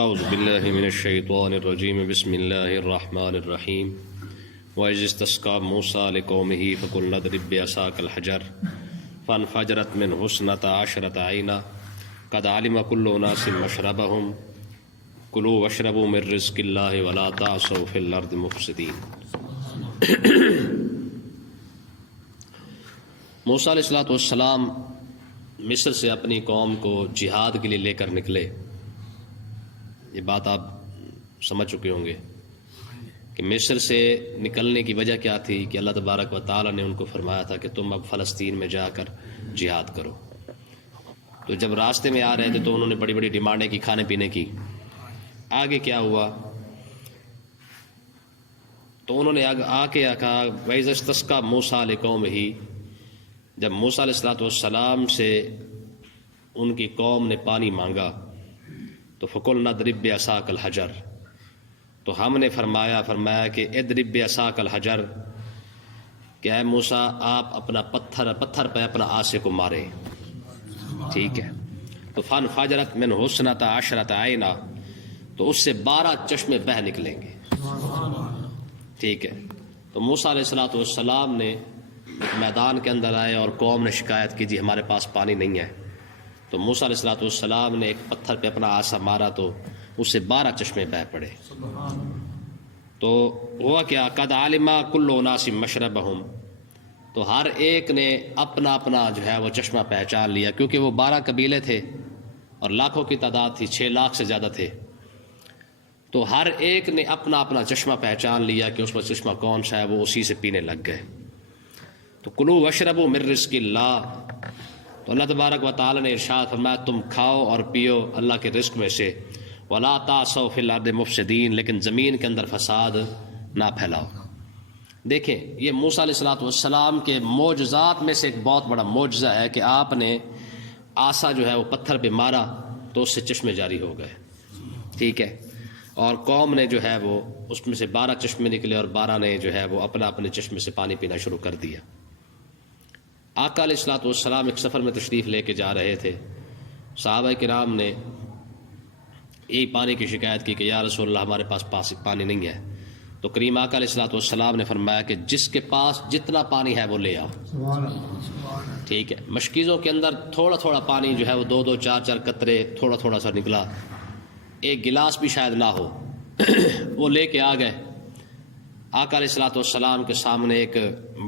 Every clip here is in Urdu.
اعوذ باللہ من الشیطان الرجیم بسم اللہ الرحمن الرحیم وَإِذِ اسْتَسْقَىٰ مُوسَىٰ لِقَوْمِهِ فَقُلْنَا اضْرِب بِّعَصَاكَ الْحَجَرَ فَانْفَجَرَتْ مِنْهُ اثْنَتَا عَشْرَةَ عَيْنًا قَدْ عَلِمَ كُلُّ أُنَاسٍ مَّشْرَبَهُمْ كُلُوا وَاشْرَبُوا مِن رِّزْقِ اللَّهِ وَلَا تَعْثَوْا فِي الْأَرْضِ مُفْسِدِينَ۔ موسیٰ علیہ السلام مصر سے اپنی قوم کو جہاد کے لیے لے کر نکلے۔ یہ بات آپ سمجھ چکے ہوں گے کہ مصر سے نکلنے کی وجہ کیا تھی کہ اللہ تبارک و تعالیٰ نے ان کو فرمایا تھا کہ تم اب فلسطین میں جا کر جہاد کرو۔ تو جب راستے میں آ رہے تھے تو انہوں نے بڑی بڑی ڈیمانڈیں کی کھانے پینے کی۔ آگے کیا ہوا تو انہوں نے آ کے کہا وَإِذَا اسْتَسْقَىٰ مُوسَىٰ لِقَوْمِهِ، جب موسیٰ علیہ السلام سے ان کی قوم نے پانی مانگا تو فَقُلْنَا اضْرِب بِّعَصَاكَ الْحَجَرَ، تو ہم نے فرمایا کہ اضرب بعصاک الحجر، کہ اے موسیٰ آپ اپنا پتھر پہ اپنا عصا کو مارے۔ ٹھیک ہے، تو فانفجرت منہ اثنتا عشرۃ عینا، تو اس سے 12 چشمے بہہ نکلیں گے۔ ٹھیک ہے، تو موسیٰ علیہ السلام نے میدان کے اندر آئے اور قوم نے شکایت کی جی ہمارے پاس پانی نہیں ہے۔ تو موسیٰ علیہ السلام نے ایک پتھر پہ اپنا عصا مارا تو اس سے 12 چشمے بہہ پڑے۔ تو ہوا کیا، قد علم کل اناس مشربہم، تو ہر ایک نے اپنا اپنا جو ہے وہ چشمہ پہچان لیا، کیونکہ وہ 12 قبیلے تھے اور لاکھوں کی تعداد تھی، 6 لاکھ سے زیادہ تھے۔ تو ہر ایک نے اپنا اپنا چشمہ پہچان لیا کہ اس پر چشمہ کون سا ہے، وہ اسی سے پینے لگ گئے۔ تو کلوا واشربوا من رزق اللہ، تو اللہ تبارک و تعالی نے ارشاد فرمایا تم کھاؤ اور پیو اللہ کے رزق میں سے، وَلَا تَعْثَوْا فِي الْأَرْضِ مُفْسِدِينَ، لیکن زمین کے اندر فساد نہ پھیلاؤ۔ دیکھیں یہ موسیٰ علیہ السلام کے معجزات میں سے ایک بہت بڑا معجزہ ہے کہ آپ نے عصا جو ہے وہ پتھر پہ مارا تو اس سے چشمے جاری ہو گئے۔ ٹھیک ہے، اور قوم نے جو ہے وہ اس میں سے 12 چشمے نکلے اور 12 نے جو ہے وہ اپنا اپنے چشمے سے پانی پینا شروع کر دیا۔ آقا علیہ السلام ایک سفر میں تشریف لے کے جا رہے تھے، صحابہ کرام نے یہی پانی کی شکایت کی کہ یا رسول اللہ ہمارے پاس پانی نہیں ہے۔ تو کریم آقا علیہ السلام نے فرمایا کہ جس کے پاس جتنا پانی ہے وہ لے آؤ۔ ٹھیک ہے، مشکیزوں کے اندر تھوڑا تھوڑا پانی جو ہے وہ 2 4 قطرے تھوڑا تھوڑا سا نکلا، ایک گلاس بھی شاید نہ ہو۔ وہ لے کے آ گئے آقا علیہ السلام کے سامنے، ایک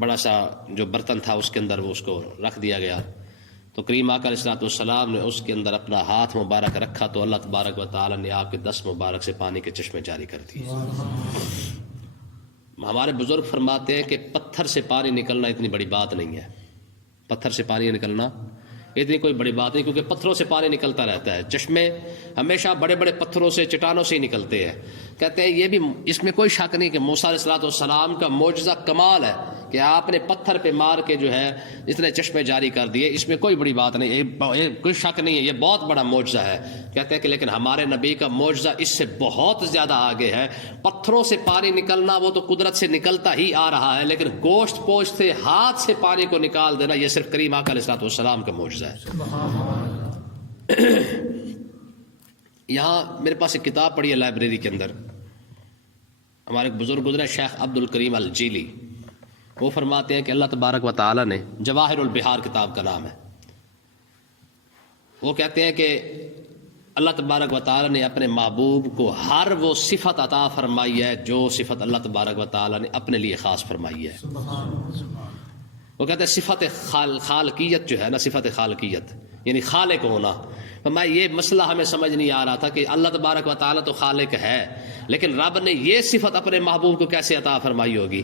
بڑا سا جو برتن تھا اس کے اندر وہ اس کو رکھ دیا گیا۔ تو کریم آقا علیہ السلام نے اس کے اندر اپنا ہاتھ مبارک رکھا تو اللہ تبارک و تعالی نے آپ کے 10 مبارک سے پانی کے چشمے جاری کر دیے۔ ہمارے بزرگ فرماتے ہیں کہ پتھر سے پانی نکلنا اتنی بڑی بات نہیں ہے، پتھر سے پانی نکلنا اتنی کوئی بڑی بات نہیں، کیونکہ پتھروں سے پانی نکلتا رہتا ہے۔ چشمے ہمیشہ بڑے بڑے پتھروں سے، چٹانوں سے ہی نکلتے ہیں۔ کہتے ہیں یہ بھی اس میں کوئی شک نہیں کہ موسیٰ علیہ السلام کا معجزہ کمال ہے کہ آپ نے پتھر پہ مار کے جو ہے اتنے چشمے جاری کر دیے، اس میں کوئی بڑی بات نہیں، کوئی شک نہیں ہے، یہ بہت بڑا معجزہ ہے۔ کہتے ہیں کہ لیکن ہمارے نبی کا معجزہ اس سے بہت زیادہ آگے ہے۔ پتھروں سے پانی نکلنا وہ تو قدرت سے نکلتا ہی آ رہا ہے، لیکن گوشت پوشت سے ہاتھ سے پانی کو نکال دینا یہ صرف کریم آقا علیہ السلام کا معجزہ ہے۔ یہاں میرے پاس ایک کتاب پڑھی ہے لائبریری کے اندر، ہمارے ایک بزرگ گزرے شیخ عبد الکریم الجیلی، وہ فرماتے ہیں کہ اللہ تبارک و تعالی نے، جواہر البحار کتاب کا نام ہے، وہ کہتے ہیں کہ اللہ تبارک و تعالی نے اپنے محبوب کو ہر وہ صفت عطا فرمائی ہے جو صفت اللہ تبارک و تعالی نے اپنے لیے خاص فرمائی ہے۔ وہ کہتے ہیں صفت خالقیت جو ہے نا، صفت خالقیت یعنی خالق ہونا۔ میں یہ مسئلہ ہمیں سمجھ نہیں آ رہا تھا کہ اللہ تبارک و تعالیٰ تو خالق ہے، لیکن رب نے یہ صفت اپنے محبوب کو کیسے عطا فرمائی ہوگی۔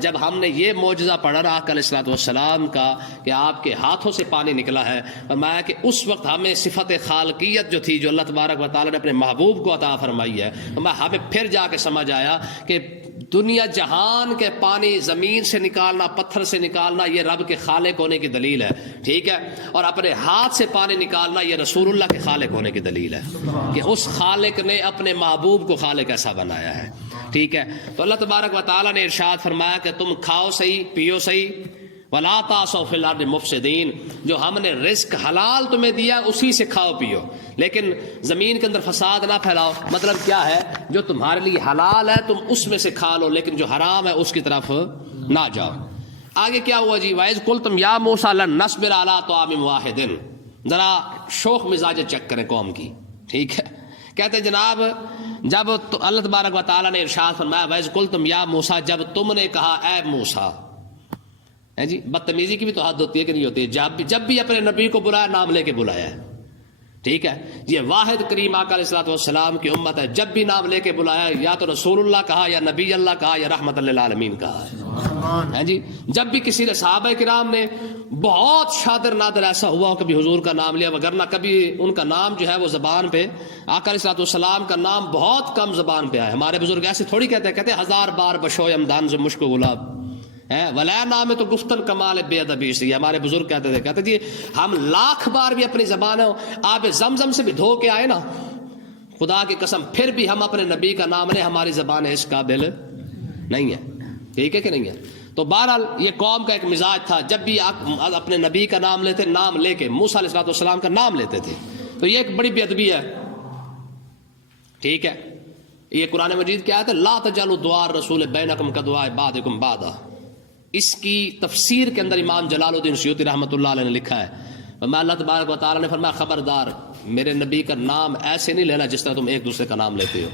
جب ہم نے یہ معجزہ پڑھا نا آقا علیہ السلام کا کہ آپ کے ہاتھوں سے پانی نکلا ہے، فرمایا کہ اس وقت ہمیں صفت خالقیت جو تھی جو اللہ تبارک و تعالیٰ نے اپنے محبوب کو عطا فرمائی ہے، ہمیں پھر جا کے سمجھ آیا کہ دنیا جہان کے پانی زمین سے نکالنا، پتھر سے نکالنا، یہ رب کے خالق ہونے کی دلیل ہے۔ ٹھیک ہے، اور اپنے ہاتھ سے پانی نکالنا یہ رسول اللہ کے خالق ہونے کی دلیل ہے کہ اس خالق نے اپنے محبوب کو خالق ایسا بنایا ہے۔ ٹھیک ہے، تو اللہ تبارک و تعالیٰ نے ارشاد فرمایا کہ تم کھاؤ صحیح، پیو صحیح، وَلَا تَعْثَوْا فِي الْأَرْضِ مُفْسِدِينَ، جو ہم نے رزق حلال تمہیں دیا اسی سے کھاؤ پیو، لیکن زمین کے اندر فساد نہ پھیلاؤ۔ مطلب کیا ہے؟ جو تمہارے لیے حلال ہے تم اس میں سے کھا لو، لیکن جو حرام ہے اس کی طرف نہ جاؤ۔ آگے کیا ہوا جی؟ وَإِذْ قُلْتُمْ يَا مُوسَىٰ لَن نَّصْبِرَ عَلَىٰ طَعَامٍ وَاحِدٍ، ذرا شوق مزاج چیک کریں قوم کی، ٹھیک ہے؟ کہتے ہیں جناب جب اللہ تبارک و تعالیٰ نے ارشاد فرمایا وَإِذْ قُلْتُمْ يَا مُوسَىٰ، جب تم نے کہا اے موسیٰ، ہے جی، بدتمیزی کی بھی تو حد ہوتی ہے کہ نہیں ہوتی؟ جب بھی اپنے نبی کو بلایا نام لے کے بلایا ہے، ٹھیک ہے؟ یہ واحد کریم آقا علیہ الصلوۃ والسلام کی امت ہے، جب بھی نام لے کے بلایا یا تو رسول اللہ کہا یا نبی اللہ کہا یا رحمت للعالمین کہا ہے جی۔ جب بھی کسی نے صحابہ کرام نے بہت شادر نادر ایسا ہوا ہو کبھی حضور کا نام لیا، وگرنہ کبھی ان کا نام جو ہے وہ زبان پہ، آقا علیہ الصلوۃ والسلام کا نام بہت کم زبان پہ آیا۔ ہمارے بزرگ ایسے تھوڑی کہتے ہیں ہزار بار بشوئے امدان سے مشک و گلاب ہے، ولا نام تو گفتن کمال بے ادبی سے، ہمارے بزرگ کہتے جی ہم لاکھ بار بھی اپنی زبان آب زمزم سے بھی دھو کے آئے نا، خدا کی قسم پھر بھی ہم اپنے نبی کا نام لیں، ہماری زبان اس قابل نہیں ہے، ٹھیک ہے کہ نہیں ہے؟ تو بہرحال یہ قوم کا ایک مزاج تھا، جب بھی آپ اپنے نبی کا نام لیتے، نام لے کے موسیٰ علیہ السلام کا نام لیتے تھے، تو یہ ایک بڑی بے ادبی ہے، ٹھیک ہے؟ یہ قرآن مجید کیا ہے؟ لا تجعلوا دعاء الرسول بینکم کدعاء بعضکم بعضا۔ اس کی تفسیر کے اندر امام جلال الدین سیوطی رحمۃ اللہ علیہ نے لکھا ہے، اللہ تبارک و تعالیٰ نے فرمایا خبردار میرے نبی کا نام ایسے نہیں لینا جس طرح تم ایک دوسرے کا نام لیتے ہو۔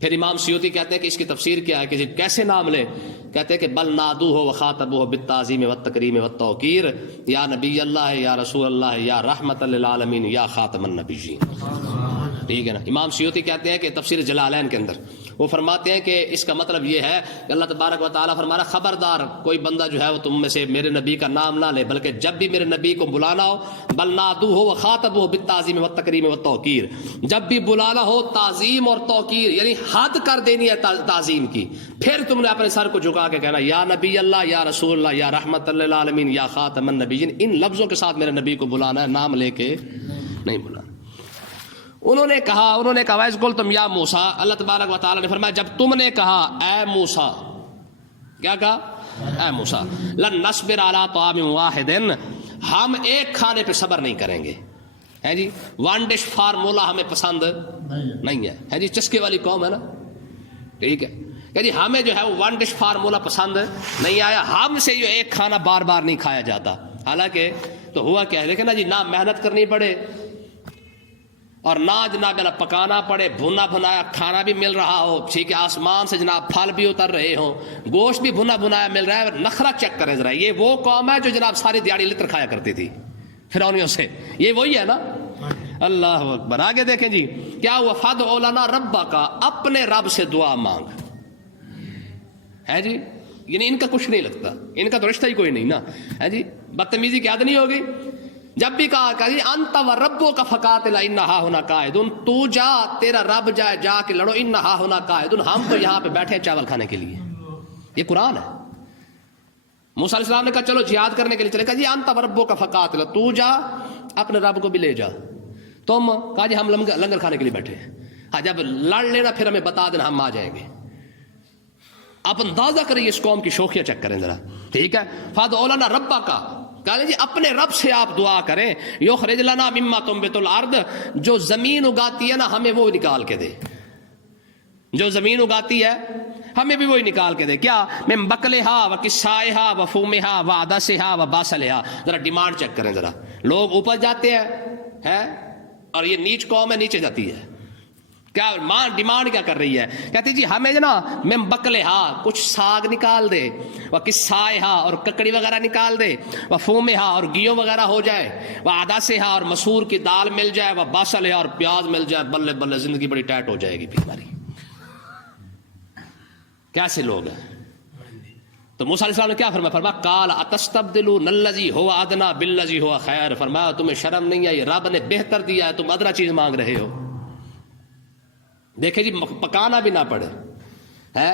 پھر امام سیوطی کہتے ہیں کہ اس کی تفسیر کیا ہے کہ کیسے نام لے؟ کہتے ہیں کہ بل نادوہ وخاطبوہ بالتعظیم والتکریم والتوقیر، یا نبی اللہ، یا رسول اللہ، یا رحمت للعالمین، یا خاتم النبیین، ٹھیک ہے نا؟ امام سیوطی کہتے ہیں کہ تفسیر جلالین کے اندر وہ فرماتے ہیں کہ اس کا مطلب یہ ہے کہ اللہ تبارک و تعالیٰ فرما رہا خبردار کوئی بندہ جو ہے وہ تم میں سے میرے نبی کا نام نہ لے، بلکہ جب بھی میرے نبی کو بلانا ہو بل نادوہ وخاطبوہ بالتعظیم والتکریم والتوقیر، جب بھی بلانا ہو تعظیم اور توقیر یعنی حد کر دینی ہے تعظیم کی، پھر تم نے اپنے سر کو جھکا کے کہنا یا نبی اللہ، یا رسول اللہ، یا رحمت للعالمین، یا خاتم النبیین، ان لفظوں کے ساتھ میرے نبی کو بلانا ہے، نام لے کے نہیں بلانا۔ انہوں نے کہا وَإِذْ قُلْتُمْ يَا مُوسَىٰ، اللہ تبارک و تعالیٰ نے فرمایا جب تم نے کہا اے موسیٰ، کیا کہا؟ اے موسیٰ، لَن نَّصْبِرَ عَلَىٰ طَعَامٍ وَاحِدٍ، ہم ایک کھانے پہ صبر نہیں کریں گے، ہے جی، ون ڈش فارمولا ہمیں پسند نہیں ہے جی، چسکے والی قوم ہے نا، ٹھیک ہے کہ جی ہمیں جو ہے وہ ون ڈش فارمولا پسند نہیں آیا، ہم سے جو ایک کھانا بار بار نہیں کھایا جاتا۔ حالانکہ تو ہوا کیا ہے، دیکھیں نا جی، نہ محنت کرنی پڑے اور نہ جناب پکانا پڑے، بھنا بھنایا کھانا بھی مل رہا ہو، ٹھیک ہے، آسمان سے جناب پھل بھی اتر رہے ہوں، گوشت بھی بھنا بھنایا مل رہا ہے، نخرہ چیک کریں ذرا، یہ وہ قوم ہے جو جناب ساری دیہڑی لتر کھایا کرتی تھی فرعونیوں سے، یہ وہی ہے نا؟ اللہ اکبر۔ آگے دیکھیں جی کیا ہوا، فَادْعُ لَنَا رَبَّكَ، اپنے رب سے دعا مانگ، ہے جی، یعنی ان کا کچھ نہیں لگتا، ان کا تو رشتہ ہی کوئی نہیں نا، ہے جی، بدتمیزی کی عادت نہیں ہوگی۔ جب بھی کہا کہ انت و ربک فقاتلا ان ہا ہنا قاعدون، تو جا، تیرا رب جائے، جا کے لڑو، ان ہا ہنا قاعدون، ہم تو یہاں پہ بیٹھے ہیں چاول کھانے کے لیے، یہ قرآن ہے۔ موسیٰ علیہ السلام نے کہا چلو جہاد کرنے کے لیے چلے، کہا جی انت و ربک فقاتلا، تو جا اپنے رب کو بھی لے جا، تم کہا جی ہم لنگر کھانے کے لیے بیٹھے ہیں، ہاں جب لڑ لینا پھر ہمیں بتا دینا، ہم آ جائیں گے۔ آپ اندازہ کریں اس قوم کی شوخیاں چیک کریں ذرا، ٹھیک ہے۔ فَادْعُ لَنَا رَبَّكَ، کہا جی اپنے رب سے آپ دعا کریں، یخرج لنا مما تنبت الارض، جو زمین اگاتی ہے نا ہمیں وہ نکال کے دے، جو زمین اگاتی ہے ہمیں بھی وہی نکال کے دے، کیا؟ من بقلہا و قصائہا و فومہا و عدسہا و باسلہا۔ ذرا ڈیمانڈ چیک کریں ذرا، لوگ اوپر جاتے ہیں اور یہ نیچ قوم ہے نیچے جاتی ہے، کیا ڈیمانڈ کیا کر رہی ہے؟ کہتی جی ہمیں جو نا من بقلہا کچھ ساگ نکال دے، و قصائہا اور ککڑی وغیرہ نکال دے، و فومہا اور گیوں وغیرہ ہو جائے، و عدسہا اور مسور کی دال مل جائے، و باسلہا اور پیاز مل جائے، بلے بلے زندگی بڑی ٹائٹ ہو جائے گی پھر ہماری۔ کیسے لوگ ہیں؟ تو موسیٰ علیہ السلام نے کیا فرمایا؟ قال اتستبدلون الذی هو ادنی بالذی هو خیر، فرمایا تمہیں شرم نہیں آئی، رب نے بہتر دیا ہے، تم ادنا چیز مانگ رہے ہو۔ دیکھیں جی پکانا بھی نہ پڑے ہے،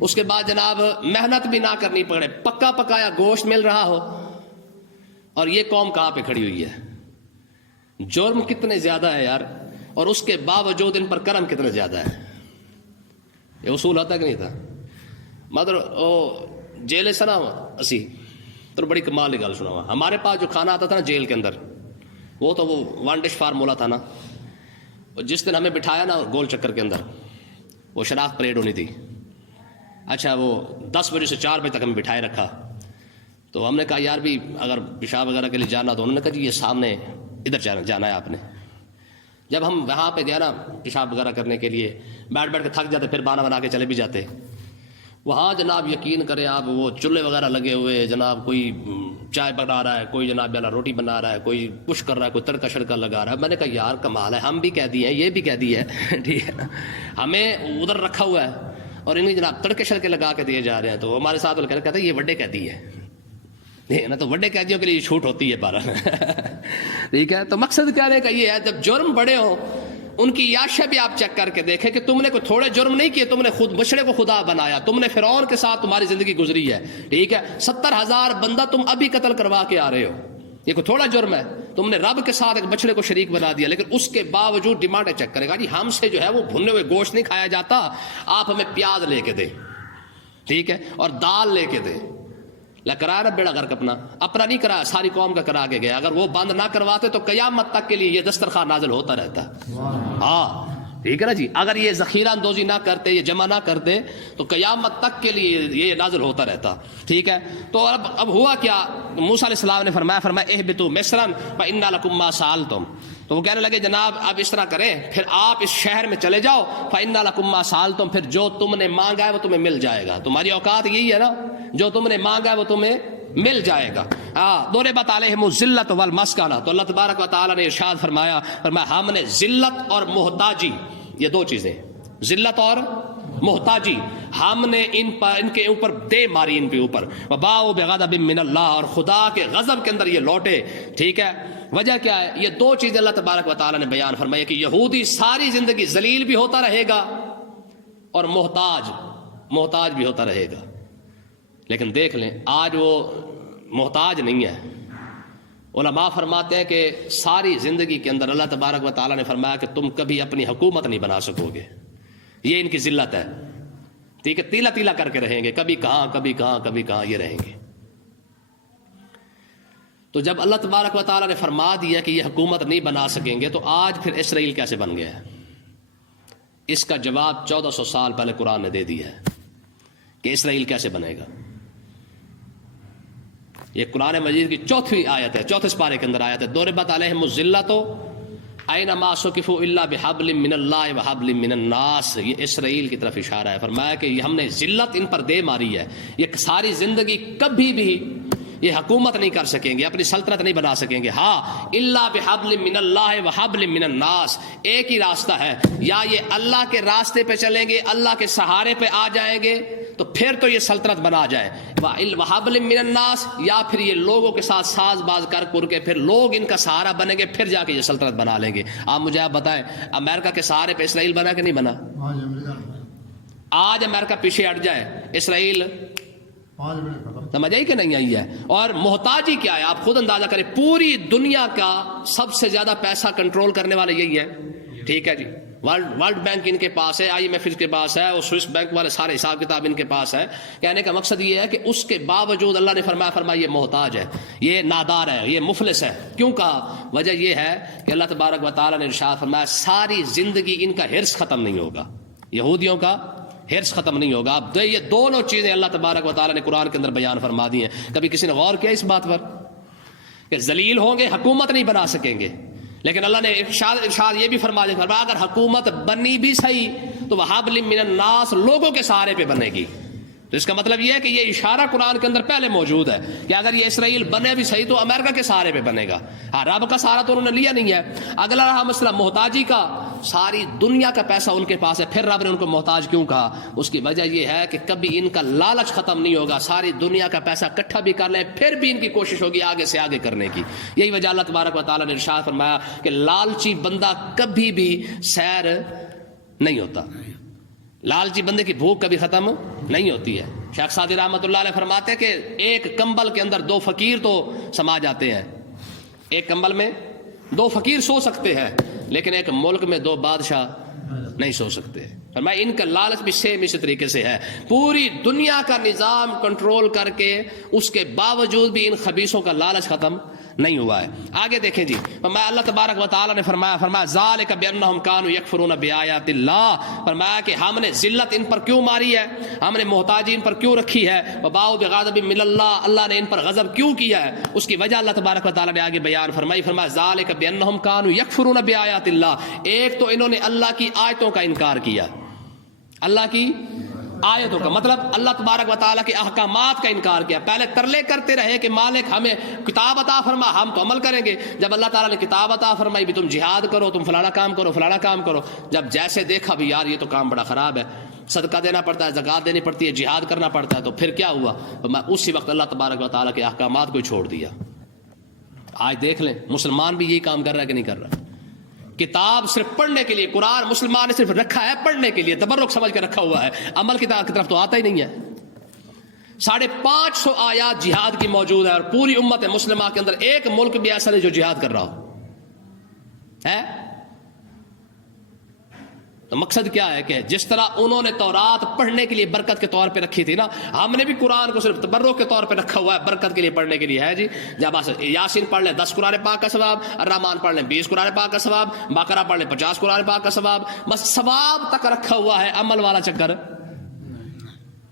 اس کے بعد جناب محنت بھی نہ کرنی پڑے، پکا پکایا گوشت مل رہا ہو، اور یہ قوم کہاں پہ کھڑی ہوئی ہے؟ جرم کتنے زیادہ ہے یار، اور اس کے باوجود ان پر کرم کتنے زیادہ ہے۔ یہ اصول ہوتا کہ نہیں تھا؟ مطلب او جیلے سنا اسی تو بڑی کمال کی گل سنا. ہمارے پاس جو کھانا آتا تھا نا جیل کے اندر، وہ تو وہ 1 ڈش فارمولا تھا نا. جس دن ہمیں بٹھایا نا گول چکر کے اندر، وہ شناخت پریڈ ہونی تھی. اچھا وہ 10 بجے سے 4 بجے تک ہمیں بٹھائے رکھا. تو ہم نے کہا یار بھی اگر پیشاب وغیرہ کے لیے جانا، تو انہوں نے کہا جی یہ سامنے ادھر جانا ہے آپ نے. جب ہم وہاں پہ گیا نا پیشاب وغیرہ کرنے کے لیے، بیٹھ کے تھک جاتے، پھر بہانہ بنا کے چلے بھی جاتے. وہاں جناب یقین کریں آپ، وہ چولہے وغیرہ لگے ہوئے، جناب کوئی چائے بنا رہا ہے، کوئی جناب روٹی بنا رہا ہے، کوئی کچھ کر رہا ہے، کوئی تڑکا شڑکا لگا رہا ہے. میں نے کہا یار کمال ہے، ہم بھی کہہ دیے ہیں، یہ بھی کہہ دی ہے ٹھیک ہے نا. ہمیں ادھر رکھا ہوا ہے اور انہیں جناب تڑکے شڑکے لگا کے دیے جا رہے ہیں. تو ہمارے ساتھ کہتے ہیں یہ وڈے قیدی ہے نا. تو وڈے قیدیوں کے لیے چھوٹ ہوتی ہے 12 ٹھیک ہے. تو مقصد کیا ہے کہ یہ ہے جب جرم بڑے ہوں ان کی یاشیں بھی آپ چیک کر کے دیکھیں کہ تم نے کوئی تھوڑے جرم نہیں کیے، تم نے خود بچڑے کو خدا بنایا، تم نے فرعون کے ساتھ تمہاری زندگی گزری ہے. ٹھیک ہے، 70,000 بندہ تم ابھی قتل کروا کے آ رہے ہو، یہ کوئی تھوڑا جرم ہے. تم نے رب کے ساتھ ایک بچڑے کو شریک بنا دیا، لیکن اس کے باوجود ڈیمانڈ چیک کرے گا جی ہم سے جو ہے وہ بھنے ہوئے گوشت نہیں کھایا جاتا، آپ ہمیں پیاز لے کے دیں، ٹھیک ہے، اور دال لے کے دیں. کرایا نا بیڑا غرق اپنا نہیں کرایا، ساری قوم کا کرا کے گیا. اگر وہ بند نہ کرواتے تو قیامت تک کے لیے یہ دسترخوان نازل ہوتا رہتا. ہاں ٹھیک ہے نا جی. اگر یہ ذخیرہ اندوزی نہ کرتے، یہ جمع نہ کرتے، تو قیامت تک کے لیے یہ نازل ہوتا رہتا. ٹھیک ہے. تو اب ہوا کیا، موسیٰ علیہ السلام نے فرمایا اہبطوا مصرا فإن لكم ما سألتم. تو وہ کہنے لگے جناب اب اس طرح کریں، پھر آپ اس شہر میں چلے جاؤ، فإن لكم ما سألتم، پھر جو تم نے مانگا ہے وہ تمہیں مل جائے گا. تمہاری اوقات یہی ہے نا، جو تم نے مانگا ہے وہ تمہیں مل جائے گا. ضربت علیہم الذلۃ والمسکنہ. تو اللہ تبارک و تعالیٰ نے ارشاد فرمایا ہم نے ذلت اور محتاجی، یہ 2 چیزیں، ذلت اور محتاجی، ہم نے ان کے اوپر دے ماری، ان کے اوپر. وباؤوا بغضب من اللہ، اور خدا کے غضب کے اندر یہ لوٹے. ٹھیک ہے. وجہ کیا ہے؟ یہ 2 چیزیں اللہ تبارک و تعالیٰ نے بیان فرمائی کہ یہودی ساری زندگی ذلیل بھی ہوتا رہے گا اور محتاج بھی ہوتا رہے گا. لیکن دیکھ لیں آج وہ محتاج نہیں ہے. علماء فرماتے ہیں کہ ساری زندگی کے اندر اللہ تبارک و تعالیٰ نے فرمایا کہ تم کبھی اپنی حکومت نہیں بنا سکو گے. یہ ان کی ذلت ہے. ٹھیک ہے. تیلا تیلا کر کے رہیں گے، کبھی کہاں کبھی کہاں کبھی کہاں یہ رہیں گے. تو جب اللہ تبارک و تعالیٰ نے فرما دیا کہ یہ حکومت نہیں بنا سکیں گے، تو آج پھر اسرائیل کیسے بن گیا ہے؟ اس کا جواب 1400 سال پہلے قرآن نے دے دیا ہے کہ اسرائیل کیسے بنے گا. یہ قرآن مجید کی 4تھی آیت ہے، 4تھے سپارے کے اندر آیت ہے. ضربت علیہم الذلۃ اینما ثقفوا الا بحبل من اللہ وحبل من الناس. یہ اسرائیل کی طرف اشارہ ہے. فرمایا کہ ہم نے ذلت ان پر دے ماری ہے، یہ ساری زندگی کبھی بھی یہ حکومت نہیں کر سکیں گے، اپنی سلطنت نہیں بنا سکیں گے. ہاں الا بحبل من اللہ وحبل من الناس، ایک ہی راستہ ہے، یا یہ اللہ کے راستے پہ چلیں گے، اللہ کے سہارے پہ آ جائیں گے تو پھر تو یہ سلطنت بنا جائے، وحبل من الناس، یا پھر یہ لوگوں کے ساتھ ساز باز کر کے پھر لوگ ان کا سہارا بنیں گے، پھر جا کے یہ سلطنت بنا لیں گے. مجھے آپ بتائیں امریکہ کے سہارے پہ اسرائیل بنا کہ نہیں بنا؟ آج امریکہ پیچھے ہٹ جائے، اسرائیل سمجھ آئی کہ نہیں آئی ہے؟ اور محتاجی کیا ہے آپ خود اندازہ کریں. پوری دنیا کا سب سے زیادہ پیسہ کنٹرول کرنے والے یہی ہے. ٹھیک ہے جی. ورلڈ بینک ان کے پاس ہے، IMF ان کے پاس ہے، اور سوئس بینک والے سارے حساب کتاب ان کے پاس ہے. کہنے کا مقصد یہ ہے کہ اس کے باوجود اللہ نے فرمایا یہ محتاج ہے، یہ نادار ہے، یہ مفلس ہے. کیوں کہا؟ وجہ یہ ہے کہ اللہ تبارک و تعالیٰ نے ارشاد فرمایا ساری زندگی ان کا حرص ختم نہیں ہوگا، یہودیوں کا حرص ختم نہیں ہوگا. اب یہ دونوں چیزیں اللہ تبارک و تعالیٰ نے قرآن کے اندر بیان فرما دی ہیں. کبھی کسی نے غور کیا اس بات پر کہ ذلیل ہوں گے، حکومت نہیں بنا سکیں گے، لیکن اللہ نے ارشاد یہ بھی فرما دیا اگر حکومت بنی بھی صحیح تو وحبل من الناس، لوگوں کے سہارے پہ بنے گی. تو اس کا مطلب یہ ہے کہ یہ اشارہ قرآن کے اندر پہلے موجود ہے کہ اگر یہ اسرائیل بنے بھی صحیح تو امریکہ کے سہارے پہ بنے گا. ہاں رب کا سہارا تو انہوں نے لیا نہیں ہے. اگلا رہا مسئلہ محتاجی کا، ساری دنیا کا پیسہ ان کے پاس ہے، پھر رب نے ان کو محتاج کیوں کہا؟ اس کی وجہ یہ ہے کہ کبھی ان کا لالچ ختم نہیں ہوگا. ساری دنیا کا پیسہ اکٹھا بھی کر لیں پھر بھی ان کی کوشش ہوگی آگے سے آگے کرنے کی. یہی وجہ اللہ تبارک و تعالیٰ نے ارشاد فرمایا کہ لالچی بندہ کبھی بھی سیر نہیں ہوتا، لالچی بندے کی بھوک کبھی ختم نہیں ہوتی ہے. شیخ سعدی رحمۃ اللہ علیہ فرماتے ہیں کہ ایک کمبل کے اندر 2 فقیر تو سما جاتے ہیں، ایک کمبل میں 2 فقیر سو سکتے ہیں، لیکن ایک ملک میں 2 بادشاہ نہیں سو سکتے. فرمایا ان کا لالچ بھی سیم اسی طریقے سے ہے. پوری دنیا کا نظام کنٹرول کر کے اس کے باوجود بھی ان خبیثوں کا لالچ ختم نہیں ہوا ہے. آگے دیکھیں جی، فرمایا اللہ تبارک و تعالی نے فرمایا ذالک بانہم کانوا یکفرون بآیات اللہ. فرمایا کہ ہم نے ذلت ان پر کیوں ماری ہے، ہم نے محتاجی ان پر کیوں رکھی ہے، وباؤ بغضب من اللہ، اللہ نے ان پر غضب کیوں کیا ہے. اس کی وجہ اللہ تبارک و تعالی نے آگے بیان فرمایا ذالک بانہم کانوا یکفرون بآیات اللہ. ایک تو انہوں نے اللہ کی آیتوں کا انکار کیا، اللہ کی آیتوں کا مطلب اللہ تبارک و تعالیٰ کے احکامات کا انکار کیا. پہلے ترلے کرتے رہے کہ مالک ہمیں کتاب عطا فرما، ہم تو عمل کریں گے. جب اللہ تعالیٰ نے کتاب عطا فرمائی بھی تم جہاد کرو، تم فلانا کام کرو، فلانا کام کرو، جب جیسے دیکھا بھی یار یہ تو کام بڑا خراب ہے، صدقہ دینا پڑتا ہے، زکوٰۃ دینی پڑتی ہے، جہاد کرنا پڑتا ہے، تو پھر کیا ہوا؟ اسی وقت اللہ تبارک و تعالیٰ کے احکامات کو چھوڑ دیا. آج دیکھ لیں مسلمان بھی یہی کام کر رہا ہے کہ نہیں کر رہا. کتاب صرف پڑھنے کے لیے، قرآن مسلمان نے صرف رکھا ہے پڑھنے کے لیے، تبرک سمجھ کے رکھا ہوا ہے، عمل کی طرف تو آتا ہی نہیں ہے. 550 آیات جہاد کی موجود ہے، اور پوری امت مسلمہ کے اندر ایک ملک بھی ایسا نہیں جو جہاد کر رہا ہو ہے. تو مقصد کیا ہے کہ جس طرح انہوں نے تورات پڑھنے کے لیے برکت کے طور پہ رکھی تھی نا، ہم نے بھی قرآن کو صرف تبرک کے طور پہ رکھا ہوا ہے، برکت کے لیے پڑھنے کے لیے ہے جی. جب یاسین پڑھ لیں 10 قرآن پاک کا ثواب، الرحمن پڑھ لیں 20 قرآن پاک کا ثواب، بقرہ پڑھ لیں 50 قرآن پاک کا ثواب. بس ثواب تک رکھا ہوا ہے، عمل والا چکر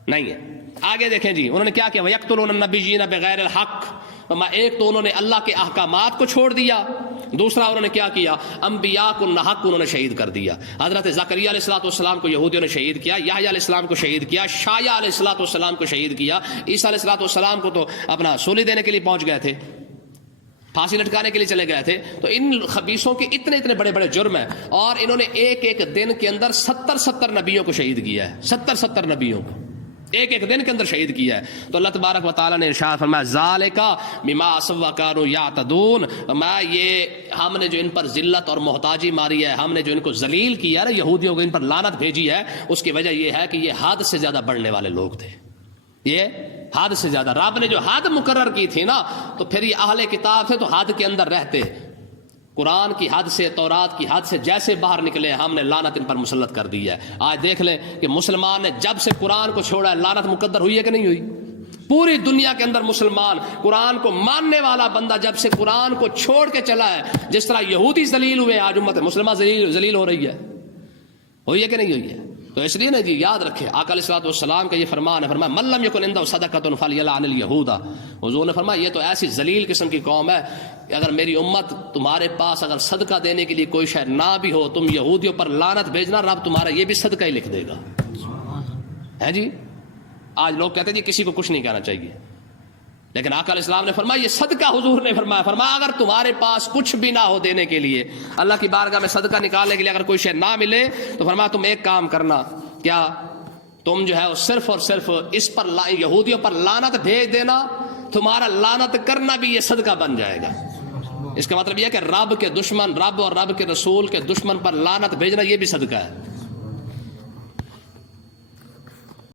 نہیں ہے. آگے دیکھیں جی انہوں نے کیا کیا، وَيَقْتُلُونَ النَّبِيِّينَ بِغَيْرِ الْحَقِّ. ایک تو انہوں نے اللہ کے احکامات کو چھوڑ دیا، دوسرا انہوں نے کیا کیا، انبیاء کو ناحق انہوں نے شہید کر دیا. حضرت زکریا علیہ السلام کو یہودیوں نے شہید کیا، یحییٰ علیہ السلام کو شہید کیا، شایع علیہ السلام کو شہید کیا، عیسیٰ علیہ السلام کو تو اپنا سولی دینے کے لیے پہنچ گئے تھے، پھانسی لٹکانے کے لیے چلے گئے تھے. تو ان خبیثوں کے اتنے بڑے بڑے جرم ہیں، اور انہوں نے ایک دن کے اندر 70 نبیوں کو شہید کیا ہے، 70 نبیوں کو ایک دن کے اندر شہید کیا ہے. تو اللہ تبارک و تعالیٰ نے ارشاد فرمایا ذالک بما عصوا وکانوا یعتدون. میں یہ ہم نے جو ان پر ذلت اور محتاجی ماری ہے، ہم نے جو ان کو ذلیل کیا ہے نا، یہودیوں کو ان پر لعنت بھیجی ہے، اس کی وجہ یہ ہے کہ یہ حد سے زیادہ بڑھنے والے لوگ تھے. یہ حد سے زیادہ رب نے جو حد مقرر کی تھی نا، تو پھر یہ اہل کتاب تھے تو حد کے اندر رہتے، قرآن کی حد سے، تورات کی حد سے جیسے باہر نکلے ہم نے لعنت ان پر مسلط کر دی ہے. آج دیکھ لیں کہ مسلمان نے جب سے قرآن کو چھوڑا ہے لعنت مقدر ہوئی ہے کہ نہیں ہوئی؟ پوری دنیا کے اندر مسلمان، قرآن کو ماننے والا بندہ جب سے قرآن کو چھوڑ کے چلا ہے، جس طرح یہودی ذلیل ہوئے، آج امت مسلمہ ذلیل ہو رہی ہے. ہوئی ہے کہ نہیں ہوئی ہے؟ تو اس لیے نا جی یاد رکھے آقا علیہ الصلوۃ والسلام کا یہ فرمان ہے، فرمایا من لم یکن عنده صدقۃ فلیلعن الیہود. حضور نے فرمایا یہ تو ایسی ذلیل قسم کی قوم ہے کہ اگر میری امت تمہارے پاس اگر صدقہ دینے کے لیے کوئی شے نہ بھی ہو، تم یہودیوں پر لعنت بھیجنا، رب تمہارا یہ بھی صدقہ ہی لکھ دے گا. ہے جی آج لوگ کہتے ہیں جی کسی کو کچھ نہیں کہنا چاہیے، لیکن آقا علیہ السلام نے فرمایا یہ صدقہ، حضور نے فرمایا اگر تمہارے پاس کچھ بھی نہ ہو دینے کے لیے، اللہ کی بارگاہ میں صدقہ نکالنے کے لیے اگر کوئی شے نہ ملے، تو فرمایا تم ایک کام کرنا، کیا؟ تم جو ہے صرف اور صرف اس پر یہودیوں پر لعنت بھیج دینا، تمہارا لعنت کرنا بھی یہ صدقہ بن جائے گا. اس کا مطلب یہ ہے کہ رب کے دشمن، رب اور رب کے رسول کے دشمن پر لعنت بھیجنا یہ بھی صدقہ ہے.